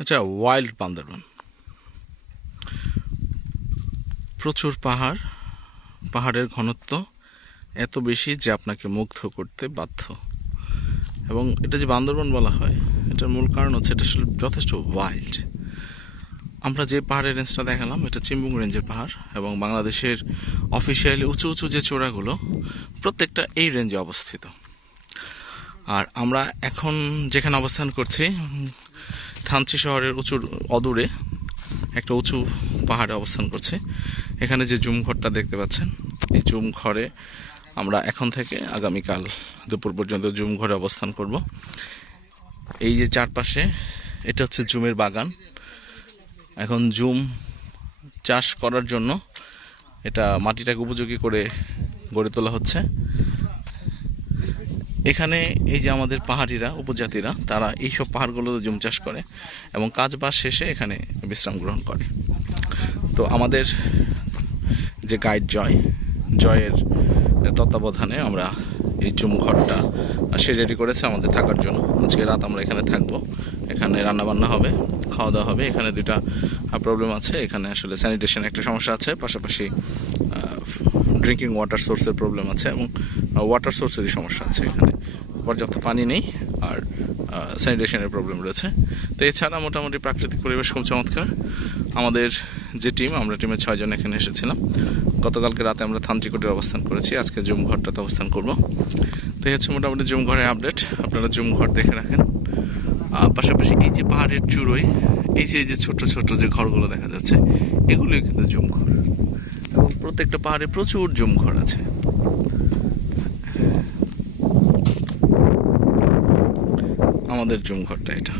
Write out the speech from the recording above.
আচ্ছা, ওয়াইল্ড বান্দরবান প্রচুর পাহাড়, পাহাড়ের ঘনত্ব এত বেশি যে আপনাকে মুগ্ধ করতে বাধ্য। এবং এটা যে বান্দরবান বলা হয়, এটার মূল কারণ হচ্ছে এটা আসলে যথেষ্ট ওয়াইল্ড। আমরা যে পাহাড়ের রেঞ্জটা দেখালাম এটা চিম্বুং রেঞ্জের পাহাড়, এবং বাংলাদেশের অফিসিয়ালি উঁচু উঁচু যে চূড়াগুলো প্রত্যেকটা এই রেঞ্জে অবস্থিত। আর আমরা এখন যেখানে অবস্থান করছি থানচি শহরের অদূরে একটা উঁচু পাহাড়ে অবস্থান করছে। এখানে যে জুম ঘরটা দেখতে পাচ্ছেন, এই জুম ঘরে আমরা এখন থেকে আগামীকাল দুপুর পর্যন্ত জুম ঘরে অবস্থান করব। এই যে চারপাশে এটা হচ্ছে জুমের বাগান। এখন জুম চাষ করার জন্য এটা মাটিটাকে উপযোগী করে গড়ে তোলা হচ্ছে। এখানে এই যে আমাদের পাহাড়িরা, উপজাতিরা, তারা এইসব পাহাড়গুলোতে জুম চাষ করে এবং কাজ বাজ শেষে এখানে বিশ্রাম গ্রহণ করে। তো আমাদের যে গাইড জয়ের তত্ত্বাবধানে আমরা এই জুম ঘরটা সে রেডি করেছে আমাদের থাকার জন্য। আজকে রাত আমরা এখানে থাকবো। এখানে রান্নাবান্না হবে, খাওয়া দাওয়া হবে। এখানে দুইটা প্রবলেম আছে। এখানে আসলে স্যানিটেশন একটা সমস্যা আছে, পাশাপাশি ড্রিঙ্কিং ওয়াটার সোর্সের প্রবলেম আছে, এবং ওয়াটার সোর্সেরই সমস্যা আছে। এখানে পর্যাপ্ত পানি নেই, আর স্যানিটেশনের প্রবলেম রয়েছে। তো এছাড়া মোটামুটি প্রাকৃতিক পরিবেশ খুব চমৎকার। আমাদের যে টিম, আমরা টিমের 6 জন এখানে এসেছিলাম। গতকালকে রাতে আমরা থানচিকোটে অবস্থান করেছি, আজকে জুম ঘরটাতে অবস্থান করব। তো এই হচ্ছে মোটামুটি জুম ঘরের আপডেট। আপনারা জুম ঘর দেখে রাখেন। পাশাপাশি এই যে পাহাড়ের চূড়োয় এই যে ছোট ছোট যে ঘরগুলো দেখা যাচ্ছে, এগুলোই কিন্তু জুম ঘর, এবং প্রত্যেকটা পাহাড়ে প্রচুর জুম ঘর আছে। আমাদের জুম ঘরটা এটা।